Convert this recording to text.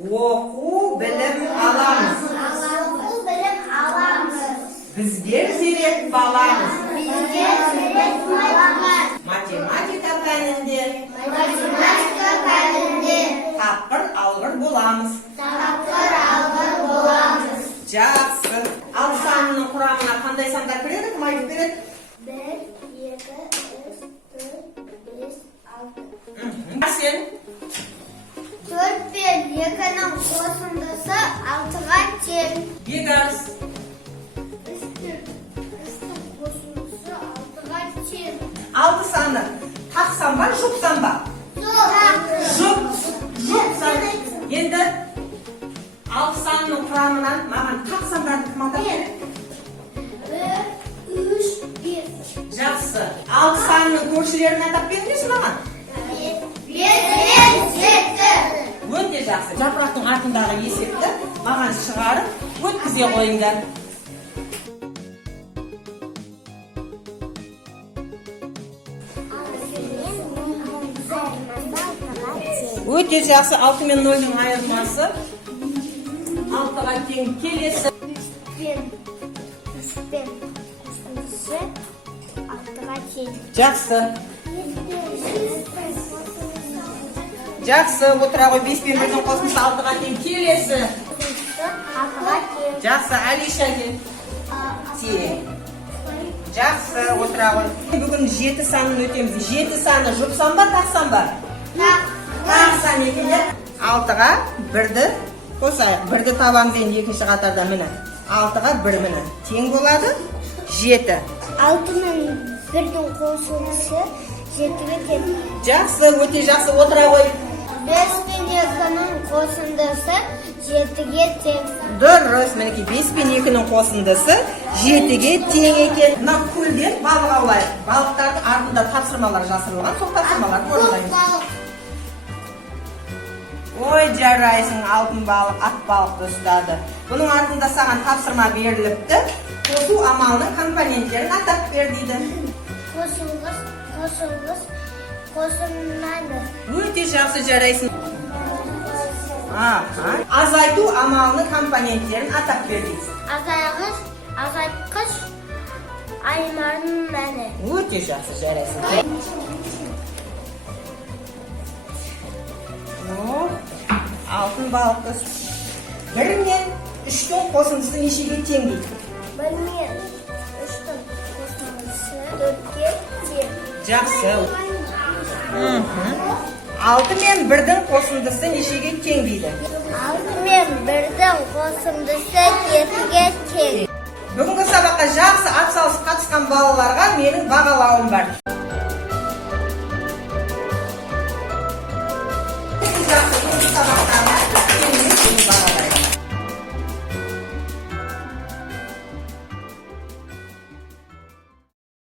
Оқу білім аламыз. Bizler zerek balamız. Matematika pәнінде тапқыр алғыр боламыз. Жақсы. Ал санының құрамына қандай сандар кіреді? Кім айтып береді? 1, 2, 3, 4, 5, 6. Сен? 4 пен 2-ның қосындысы 6-ға тең. Бегас. 3-ның қосындысы 6-ға тең. 6 саны. Тақсан ба, жұпсан ба? Жұпсан. Енді 6 санының құрамынан маған тақсандарды кім атап береді? 1, 3, 5. Жақсы. 6 санының көршілерін атап беріңізші маған. 5, 7. Өте жақсы. Жапырақтың артындағы есепті маған шығарып өткізе қойыңдар. Өте жақсы. 6 мен 0-ның айырмасы 6-ға тең. Келесі. 3 пен қосындысы 6-ға тең. Жақсы. Жақсы. Отыра ғой. 5 пен 1-дің қосындысы 6-ға тең. Келесі. 6-ға тең. Жақсы. Алиша кел. Тең. Жақсы. Отыра ғой. Бүгін 7 санын өтеміз. 7 саны жұпсан ба, тақсан ба? Тақсан екен. 6-ға 1-ді қосайық. 1-ді табамыз енді екінші қатарда міне. 6-ға 1 міне. Тең болады 7. 6 мен 1-дің қосындысы 7-ге тең. Жақсы. Өте жақсы. Отыра ғой. 5 пен 2-ның қосындысы 7-ге тең. Дұрыс. Мінекей 5 пен 2-ның қосындысы 7-ге тең екен. Мына көлден балық аулайық. Балықтардың артында тапсырмалар жасырылған. Сол тапсырмаларды орындаймыз. Ой, жарайсың, алтын балық, ат балықты ұстады. Бұның артында саған тапсырма беріліпті. Қосу амалының компоненттерін атап бер дейді. Қосылмайды. Өте жақсы, жарайсың. Азайту амалының компоненттерін атап бер дейді. Азайтқыш, айырманың мәні. Өте жақсы, жарайсың. Алтын балықты 1 мен 3-дің қосындысы нешеге тең дейді? 1 мен 3-дің қосындысы 4-ге тең. Жақсы. 6 мен 1-дің қосындысы нешеге тең дейді? 6 мен 1-дің қосындысы 7-ге тең. Бүгінгі сабаққа жақсы атсалысып қатысқан балаларға менің бағалауым бар.